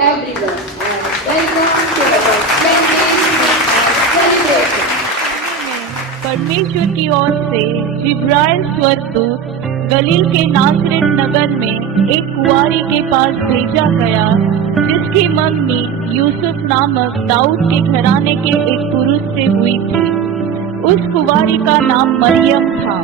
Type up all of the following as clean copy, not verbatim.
everyone and welcome to our splendid celebration. परमेश्वर की ओर से जिब्राइल स्वर्गदूत गलील के नासरत नगर में एक कुंवारी के पास भेजा गया, जिसकी मंगनी यूसुफ नामक दाऊद के घराने के एक पुरुष से हुई थी। उस कुंवारी का नाम मरियम था।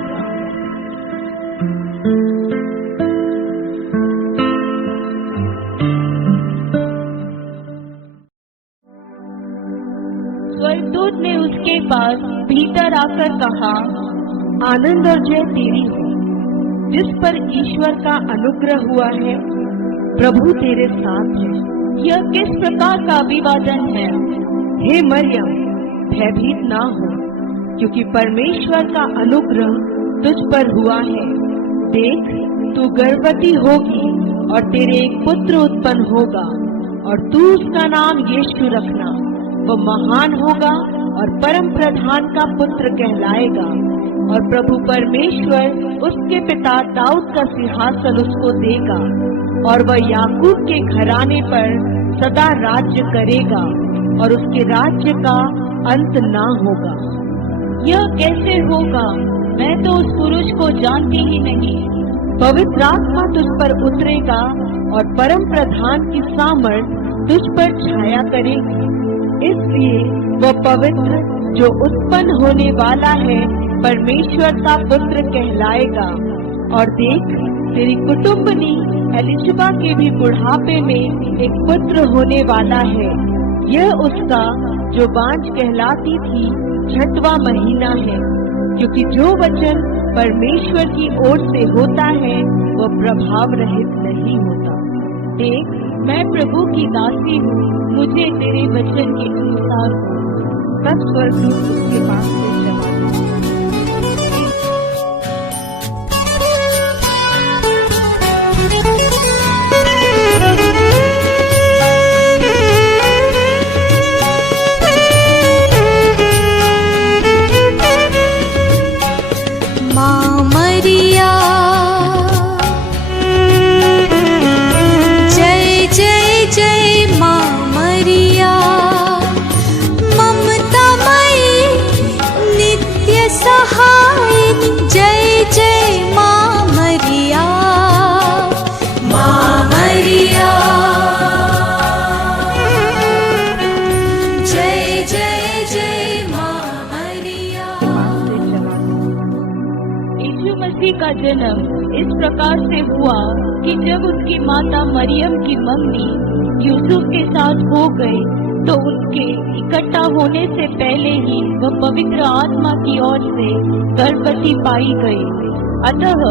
स्वर्गदूत ने उसके पास भीतर आकर कहा, आनंद और जय तेरी हो, जिस पर ईश्वर का अनुग्रह हुआ है, प्रभु तेरे साथ है। यह किस प्रकार का अभिवादन है? हे मरियम, भयभीत ना हो, क्योंकि परमेश्वर का अनुग्रह तुझ पर हुआ है। देख, तू गर्भवती होगी और तेरे एक पुत्र उत्पन्न होगा, और तू उसका नाम यीशु रखना। वह महान होगा और परम प्रधान का पुत्र कहलाएगा, और प्रभु परमेश्वर उसके पिता दाऊद का सिंहासन उसको देगा, और वह याकूब के घराने पर सदा राज्य करेगा, और उसके राज्य का अंत ना होगा। यह कैसे होगा? मैं तो उस पुरुष को जानती ही नहीं। पवित्र आत्मा तुझ पर उतरेगा और परम प्रधान की सामर्थ तुझ पर छाया करेगी, इसलिए वह पवित्र जो उत्पन्न होने वाला है परमेश्वर का पुत्र कहलाएगा। और देख, तेरी कुटुंबनी एलिशबा के भी बुढ़ापे में एक पुत्र होने वाला है। यह उसका जो बांझ कहलाती थी 6वां महीना है, क्योंकि जो वचन परमेश्वर की ओर से होता है वह प्रभाव रहित नहीं होता। देख, मैं प्रभु की दासी हूँ, मुझे तेरे वचन के अनुसार हो। तब स्वर्गदूत उसके पास से चला गया। का जन्म इस प्रकार से हुआ कि जब उसकी माता मरियम की मंगनी यूसुफ के साथ हो गई, तो उनके इकट्ठा होने से पहले ही वह पवित्र आत्मा की ओर से गर्भवती पाई गई। अतः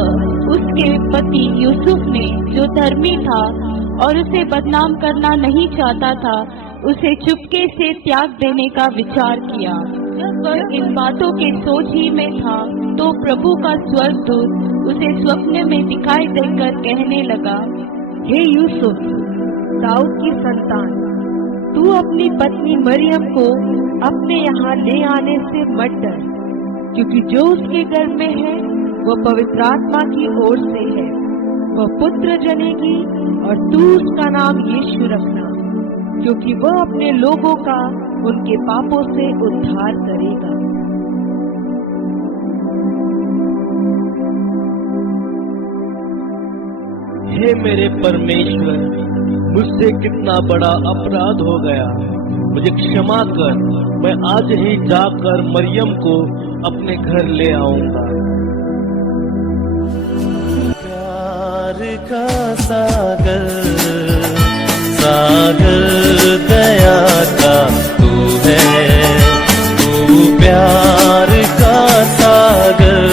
उसके पति यूसुफ ने, जो धर्मी था और उसे बदनाम करना नहीं चाहता था, उसे चुपके से त्याग देने का विचार किया। जब वह इन बातों के सोच ही में था, तो प्रभु का स्वर्गदूत उसे स्वप्न में दिखाई देकर कहने लगा, हे यूसुफ, दाऊद की संतान, तू अपनी पत्नी मरियम को अपने यहाँ ले आने से मत डर, क्योंकि जो उसके गर्भ में है वह पवित्र आत्मा की ओर से है। वह पुत्र जनेगी और तू उसका नाम यीशु रखना, क्योंकि वह अपने लोगों का उनके पापों से उद्धार करेगा। हे मेरे परमेश्वर, मुझसे कितना बड़ा अपराध हो गया, मुझे क्षमा कर। मैं आज ही जाकर मरियम को अपने घर ले आऊंगा। प्यार का सागर, सागर दया का तू है, तू प्यार का सागर,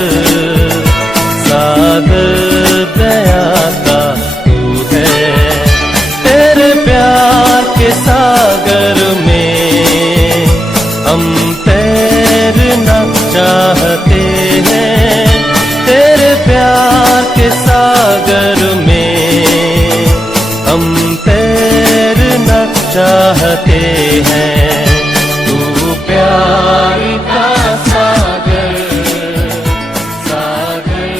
सागर दया का तू है। तेरे प्यार के सागर में हम तैरना चाहते हैं, तेरे प्यार के सागर में हम तैरना चाहते हैं। तू प्यार का सागर, सागर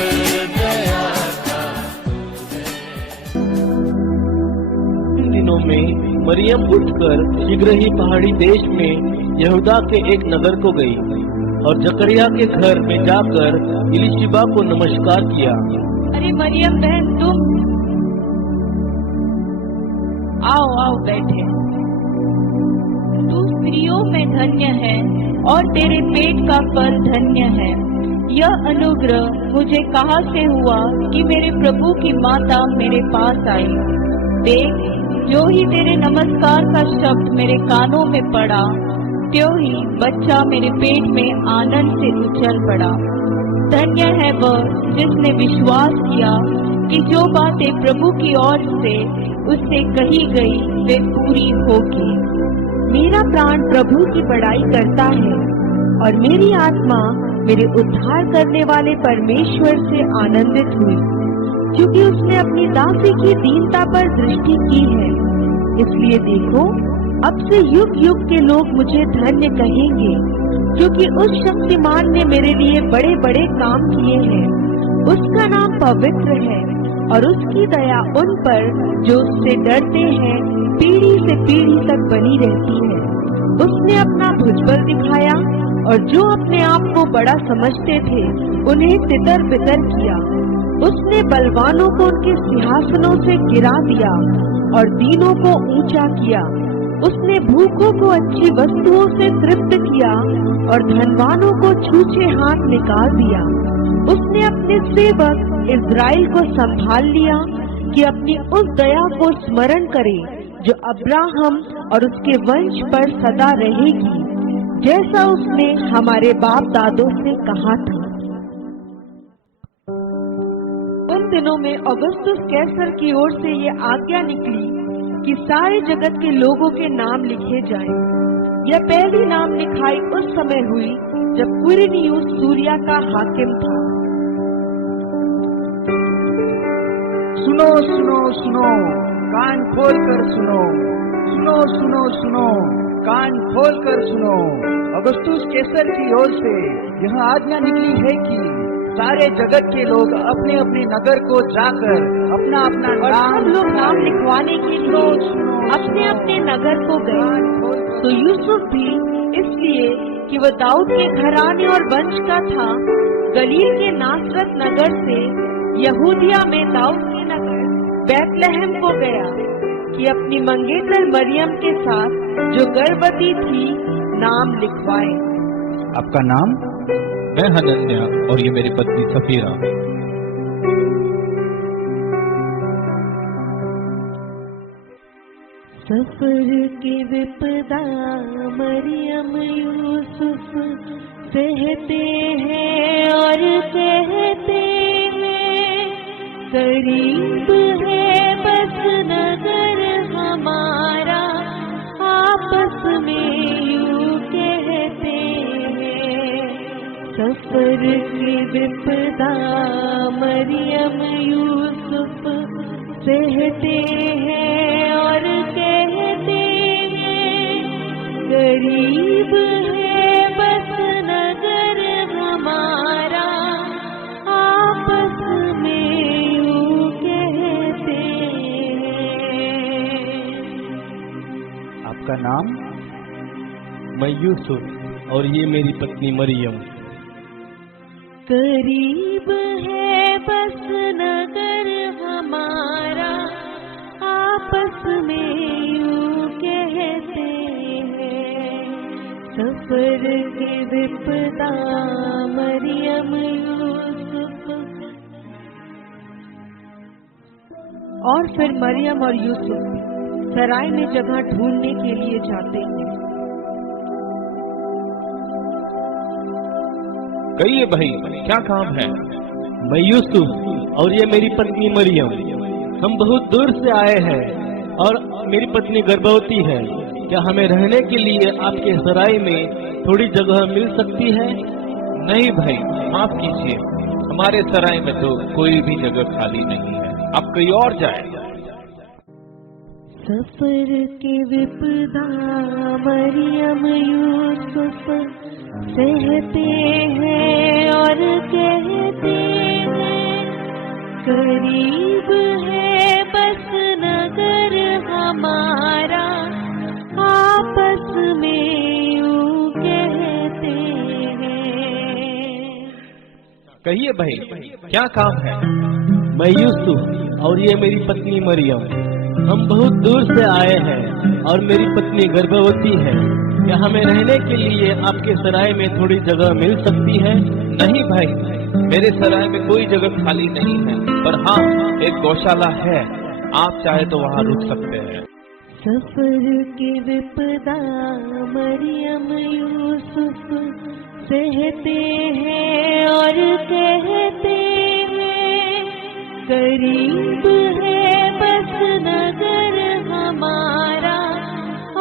दया का तू है। इन दिनों में मरियम उठकर शीघ्र ही पहाड़ी देश में यहूदा के एक नगर को गई और जकरिया के घर में जाकर इलिशिबा को नमस्कार किया। अरे मरियम बहन, तुम आओ आओ बैठे। तू स्त्रियों में धन्य है और तेरे पेट का फल धन्य है। यह अनुग्रह मुझे कहाँ से हुआ कि मेरे प्रभु की माता मेरे पास आई। देख, जो ही तेरे नमस्कार का शब्द मेरे कानों में पड़ा, त्यों ही बच्चा मेरे पेट में आनंद से उछल पड़ा। धन्य है वह जिसने विश्वास किया कि जो बातें प्रभु की ओर से उससे कही गई वे पूरी होगी। मेरा प्राण प्रभु की बड़ाई करता है और मेरी आत्मा मेरे उद्धार करने वाले परमेश्वर से आनंदित हुई, क्योंकि उसने अपनी दासी की दीनता पर दृष्टि की है। इसलिए देखो, अब से युग युग के लोग मुझे धन्य कहेंगे, क्योंकि उस शक्तिमान ने मेरे लिए बड़े बड़े काम किए हैं। उसका नाम पवित्र है और उसकी दया उन पर जो उससे डरते हैं पीढ़ी से पीढ़ी तक बनी रहती है। उसने अपना भुजबल दिखाया और जो अपने आप को बड़ा समझते थे उन्हें तितर बितर किया। उसने बलवानों को उनके सिंहासनों से गिरा दिया और दीनों को ऊंचा किया। उसने भूखों को अच्छी वस्तुओं से तृप्त किया और धनवानों को छूछे हाथ निकाल दिया। उसने अपने सेवक इज़राइल को संभाल लिया कि अपनी उस दया को स्मरण करे जो अब्राहम और उसके वंश पर सदा रहेगी, जैसा उसने हमारे बाप दादों से कहा था। उन दिनों में औगुस्तुस कैसर की ओर से ये आज्ञा निकली कि सारे जगत के लोगों के नाम लिखे जाएं। यह पहली नाम लिखाई उस समय हुई जब क्विरिनियुस सूरिया का हाकिम था। सुनो सुनो सुनो, कान खोल कर सुनो, सुनो सुनो सुनो, कान खोल कर सुनो। औगुस्तुस कैसर की ओर से यह आज्ञा निकली है कि सारे जगत के लोग अपने अपने नगर को जाकर अपना अपना सब लोग नाम लिखवाने के लिए अपने अपने नगर को गए। तो यूसुफ भी इसलिए कि वह दाऊद के घराने और वंश का था, गलील के नासरत नगर से यहूदिया में दाऊद के नगर बैतलहम को गया कि अपनी मंगेतर मरियम के साथ जो गर्भवती थी नाम लिखवाए। आपका नाम? मैं हनन्या और ये मेरी पत्नी सफीरा। सफर की विपदा मरियम यूसुफ सहते हैं और कहते हैं, करीब है बस नगर हमारा, आपस में यूं कहते हैं। सफर की विपदा मरियम यूसुफ सहते हैं और कहते हैं, करीब है बस नगर हमारा, आपस में यूं कहते हैं। आपका नाम? मैं यूसुफ और ये मेरी पत्नी मरियम। करीब है बस नगर हमारा, आपस में यूं कहते हैं। सफर की विपदा मरियम यूसुफ। और फिर मरियम और यूसुफ सराय में जगह ढूंढने के लिए जाते हैं। कहिए भाई, क्या काम है? मैं यूसुफ और ये मेरी पत्नी मरियम, हम बहुत दूर से आए हैं और मेरी पत्नी गर्भवती है। क्या हमें रहने के लिए आपके सराय में थोड़ी जगह मिल सकती है? नहीं भाई, माफ कीजिए, हमारे सराय में तो कोई भी जगह खाली नहीं है, आप कहीं और जाए। सफर के विपदा मरियम यूसुफ सहते हैं और कहते हैं, करीब है बस नगर हमारा आपस में यूं कहते हैं। कहिए भाई, क्या काम है? मैं यूसुफ और ये मेरी पत्नी मरियम, हम बहुत दूर से आए हैं और मेरी पत्नी गर्भवती है। क्या हमें रहने के लिए आपके सराय में थोड़ी जगह मिल सकती है? नहीं भाई, मेरे सराय में कोई जगह खाली नहीं है, पर हाँ, एक गौशाला है, आप चाहे तो वहाँ रुक सकते हैं। सफर की विपदा मरियम यूसुफ सहते हैं और कहते हैं, करीब है बस नगर हमारा,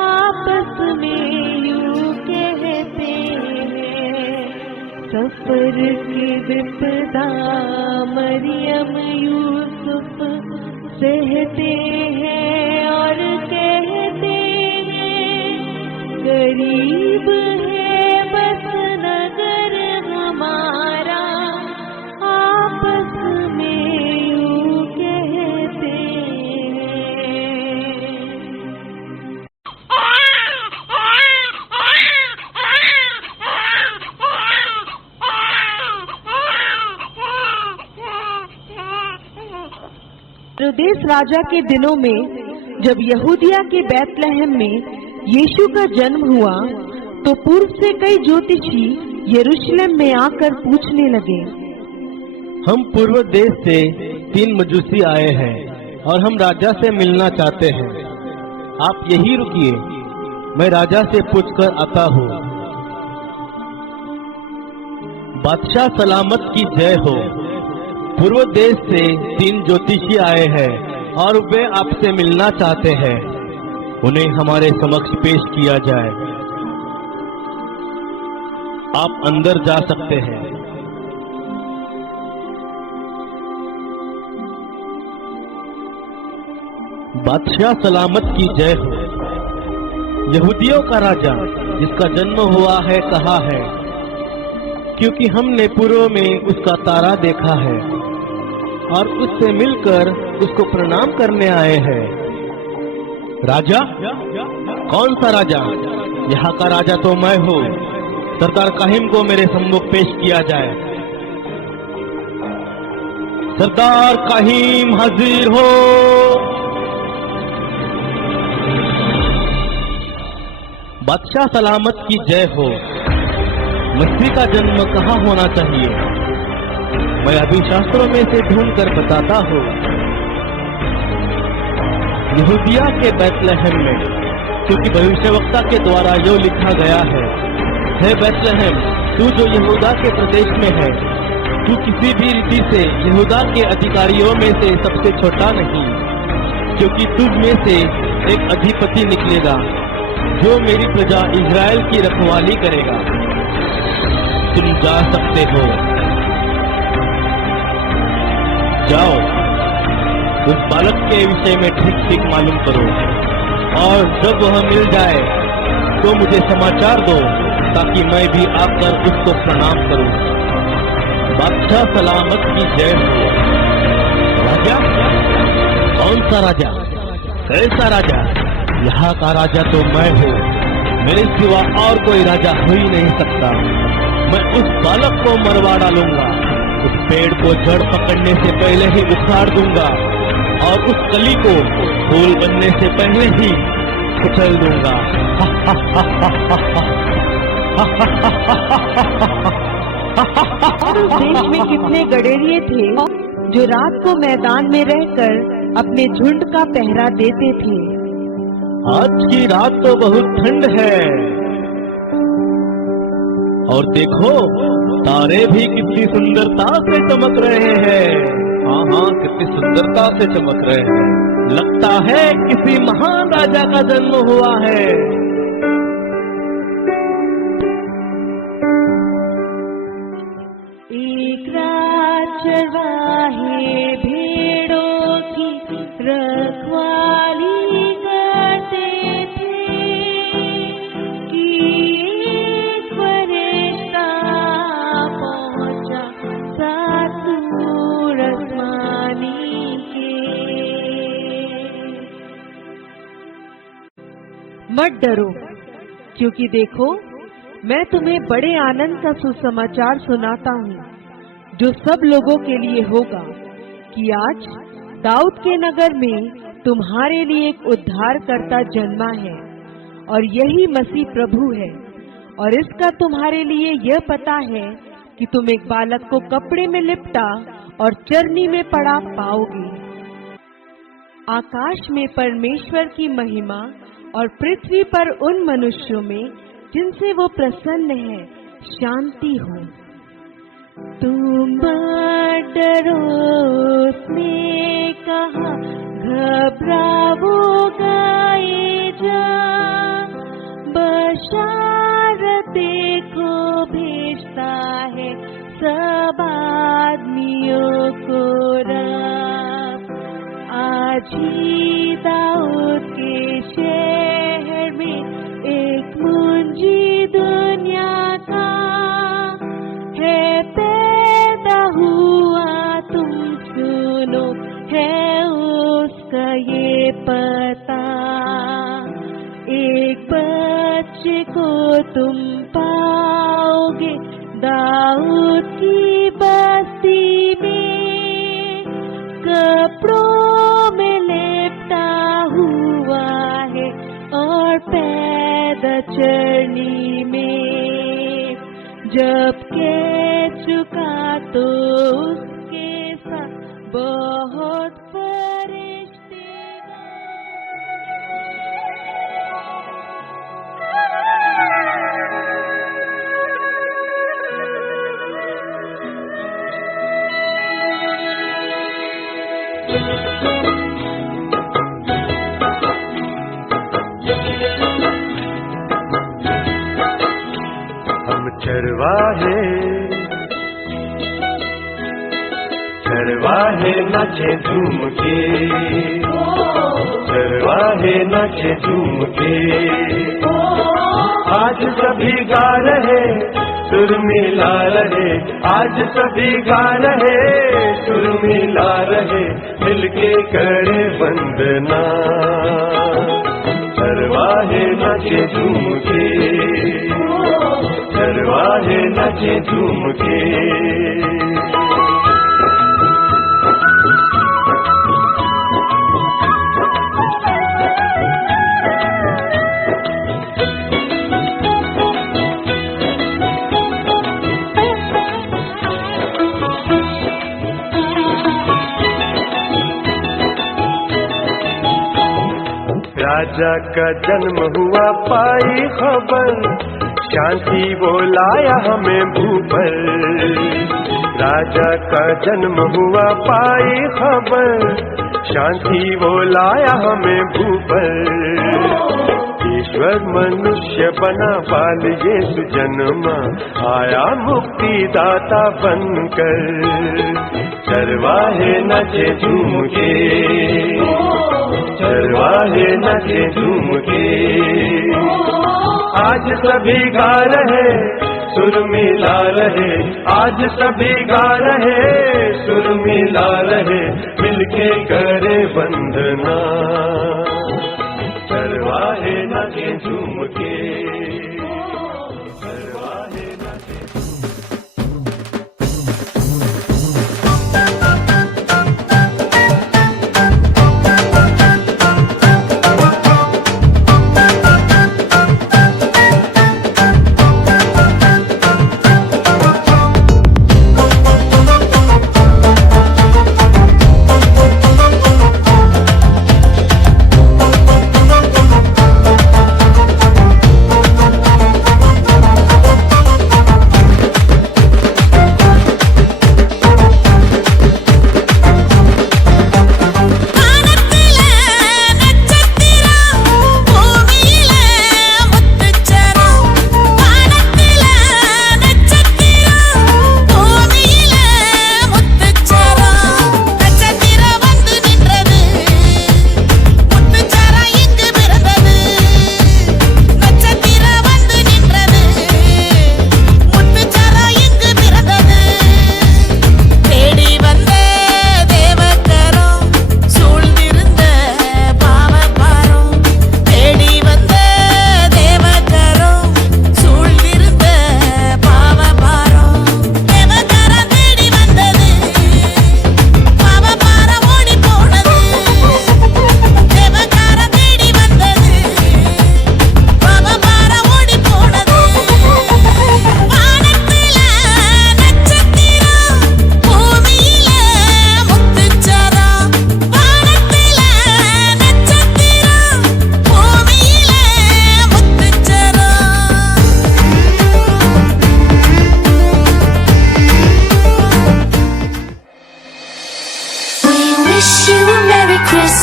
आपस में यूं कहते हैं। सफर की विपदा मरियम यूसुफ सहते हैं और कहते हैं, करीब है बस नगर हमारा, आपस में यूं कहते हेरोदेस राजा के दिनों में जब यहूदिया के बैतलहम में यीशु का जन्म हुआ, तो पूर्व से कई ज्योतिषी यरूशलेम में आकर पूछने लगे, हम पूर्व देश से 3 मजूसी आए हैं और हम राजा से मिलना चाहते हैं। आप यही रुकिए, मैं राजा से पूछकर आता हूँ। बादशाह सलामत की जय हो। पूर्व देश से 3 ज्योतिषी आए हैं और वे आपसे मिलना चाहते हैं। उन्हें हमारे समक्ष पेश किया जाए। आप अंदर जा सकते हैं। बादशाह सलामत की जय हो। यहूदियों का राजा जिसका जन्म हुआ है कहा है, क्योंकि हमने पूर्व में उसका तारा देखा है और उससे मिलकर उसको प्रणाम करने आए हैं। राजा? कौन सा राजा? यहाँ का राजा तो मैं हूँ। सरदार काहिम को मेरे सम्मुख पेश किया जाए। सरदार काहिम हाजिर हो। बादशाह सलामत की जय हो। मसीह का जन्म कहाँ होना चाहिए? मैं अभी शास्त्रों में से ढूंढ कर बताता हूँ। यहूदिया के बैतलहम में, क्योंकि भविष्यवक्ता के द्वारा यो लिखा गया है, हे बैतलहम, तू जो यहूदा के प्रदेश में है, तू किसी भी रीति से यहूदा के अधिकारियों में से सबसे छोटा नहीं, क्योंकि तुझ में से एक अधिपति निकलेगा जो मेरी प्रजा इजराइल की रखवाली करेगा। तुम जा सकते हो। जाओ, उस बालक के विषय में ठीक ठीक मालूम करो और जब वह मिल जाए तो मुझे समाचार दो, ताकि मैं भी आकर उसको प्रणाम करूं। बादशाह सलामत की जय हो। राजा? कौन सा राजा? कैसा राजा? यहाँ का राजा तो मैं हूँ। मेरे सिवा और कोई राजा हो ही नहीं सकता। मैं उस बालक को मरवा डालूंगा, उस पेड़ को जड़ पकड़ने से पहले ही उखाड़ दूंगा और उस कली को फूल बनने से पहले ही कुचल दूंगा। और उस देश में कितने गडेरिये थे जो रात को मैदान में रहकर अपने झुंड का पहरा देते थे। आज की रात तो बहुत ठंड है और देखो, तारे भी कितनी सुंदरता से चमक रहे हैं। हाँ हाँ, कितनी सुंदरता से चमक रहे हैं। लगता है किसी महान राजा का जन्म हुआ है। एक रात चरवाहे भेड़ों की रखवाली करते थे कि एक फरिश्ता पहुंचा सातूर आसमानी के। मत डरो, क्योंकि देखो मैं तुम्हें बड़े आनंद का सुसमाचार सुनाता हूँ, जो सब लोगों के लिए होगा, कि आज दाऊद के नगर में तुम्हारे लिए एक उद्धारकर्ता जन्मा है, और यही मसीह प्रभु है। और इसका तुम्हारे लिए यह पता है कि तुम एक बालक को कपड़े में लिपटा और चरनी में पड़ा पाओगे। आकाश में परमेश्वर की महिमा और पृथ्वी पर उन मनुष्यों में जिनसे वो प्रसन्न है शांति हो। तुम मत डरो, उसने कहा, घबराओ गाए जा, बशारते को भेजता है सब आदमियों को रब। आज ही दाऊद के शहर में एक मुंजी दुनिया का है पैदा हुआ, तुम सुनो है उसका ये पता। एक बच्चे को तुम पाओगे दाऊद की बस्ती में, कपड़ों में लिपटा हुआ है और पैदा चरनी में। जब कह चुका तो उसके साथ बहुत फरिश्ते। हम चरवाहे नाचे झूम के, चरवाहे नाचे झूम के। आज सभी गा रहे सुर मिला रहे, आज सभी गा रहे सुर मिला रहे, मिलके करे वंदना। चरवाहे नाचे झूम के, चरवाहे नाचे झूम के। राजा का जन्म हुआ पाई खबर, शांति वो लाया हमें भूपर। राजा का जन्म हुआ पाई खबर, शांति वो लाया हमें भूपर। ईश्वर मनुष्य बना, बाल यीशु जन्मा, आया मुक्ति दाता बनकर। चरवाहे नाचे झूम के, चरवाहे नाचे झूम के। आज सभी गा रहे सुर मिला रहे, आज सभी गा रहे सुर मिला रहे, मिलके करे वंदना। चरवाहे नाचे झूम के, चरवाहे नाचे।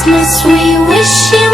Christmas we wish you